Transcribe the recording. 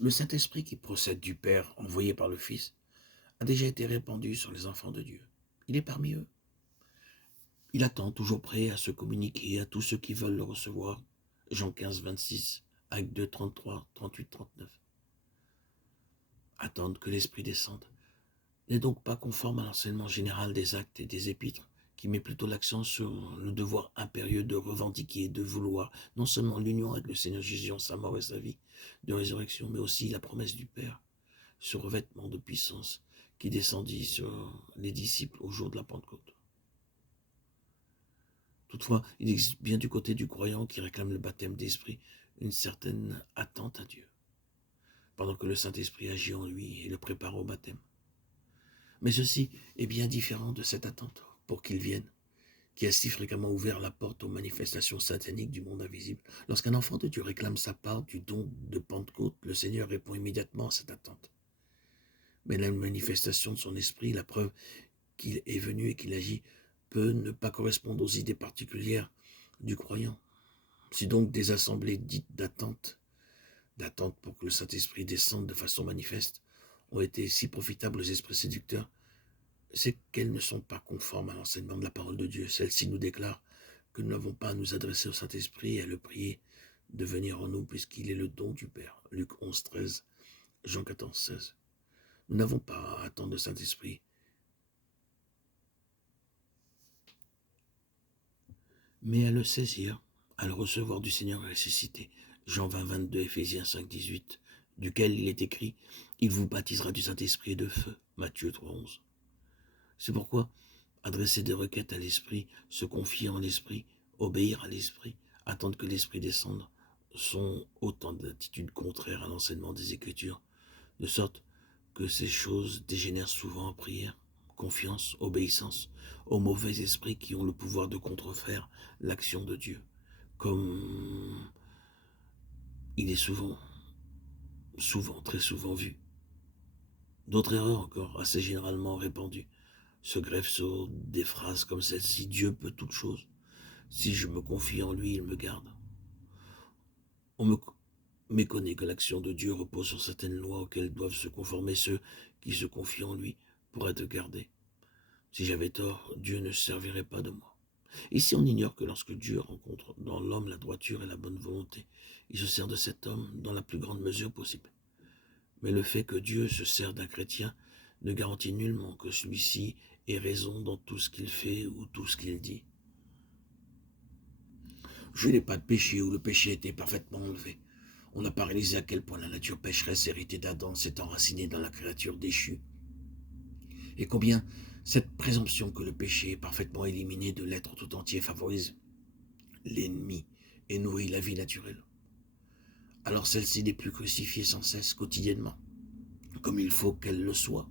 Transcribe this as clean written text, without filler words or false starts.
Le Saint-Esprit qui procède du Père envoyé par le Fils a déjà été répandu sur les enfants de Dieu. Il est parmi eux. Il attend, toujours prêt à se communiquer à tous ceux qui veulent le recevoir. Jean 15, 26, Actes 2, 33, 38, 39. Attendre que l'Esprit descende n'est donc pas conforme à l'enseignement général des actes et des épîtres, qui met plutôt l'accent sur le devoir impérieux de revendiquer, de vouloir non seulement l'union avec le Seigneur Jésus en sa mort et sa vie de résurrection, mais aussi la promesse du Père, ce revêtement de puissance qui descendit sur les disciples au jour de la Pentecôte. Toutefois, il existe bien du côté du croyant qui réclame le baptême d'esprit une certaine attente à Dieu, pendant que le Saint-Esprit agit en lui et le prépare au baptême. Mais ceci est bien différent de cette attente pour qu'il vienne, qui a si fréquemment ouvert la porte aux manifestations sataniques du monde invisible. Lorsqu'un enfant de Dieu réclame sa part du don de Pentecôte, le Seigneur répond immédiatement à cette attente. Mais la manifestation de son esprit, la preuve qu'il est venu et qu'il agit, peut ne pas correspondre aux idées particulières du croyant. Si donc des assemblées dites d'attente pour que le Saint-Esprit descende de façon manifeste, ont été si profitables aux esprits séducteurs, c'est qu'elles ne sont pas conformes à l'enseignement de la parole de Dieu. Celle-ci nous déclare que nous n'avons pas à nous adresser au Saint-Esprit et à le prier de venir en nous, puisqu'il est le don du Père. Luc 11, 13, Jean 14, 16. Nous n'avons pas à attendre le Saint-Esprit, mais à le saisir, à le recevoir du Seigneur ressuscité. Jean 20, 22, Éphésiens 5, 18, duquel il est écrit « Il vous baptisera du Saint-Esprit et de feu » Matthieu 3, 11. C'est pourquoi adresser des requêtes à l'Esprit, se confier en l'Esprit, obéir à l'Esprit, attendre que l'Esprit descende, sont autant d'attitudes contraires à l'enseignement des Écritures, de sorte que ces choses dégénèrent souvent en prière, confiance, obéissance aux mauvais esprits qui ont le pouvoir de contrefaire l'action de Dieu, comme il est très souvent vu. D'autres erreurs encore, assez généralement répandues, se greffent sur des phrases comme celle-ci: Dieu peut toutes choses. Si je me confie en lui, il me garde. On me méconnaît que l'action de Dieu repose sur certaines lois auxquelles doivent se conformer ceux qui se confient en lui pour être gardés. Si j'avais tort, Dieu ne se servirait pas de moi. Ici, on ignore que lorsque Dieu rencontre dans l'homme la droiture et la bonne volonté, il se sert de cet homme dans la plus grande mesure possible. Mais le fait que Dieu se sert d'un chrétien ne garantit nullement que celui-ci ait raison dans tout ce qu'il fait ou tout ce qu'il dit. Je n'ai pas de péché où le péché était parfaitement enlevé. On n'a pas réalisé à quel point la nature pécheresse héritée d'Adam s'est enracinée dans la créature déchue. Et combien cette présomption que le péché est parfaitement éliminé de l'être tout entier favorise l'ennemi et nourrit la vie naturelle. Alors celle-ci n'est plus crucifiée sans cesse, quotidiennement, comme il faut qu'elle le soit.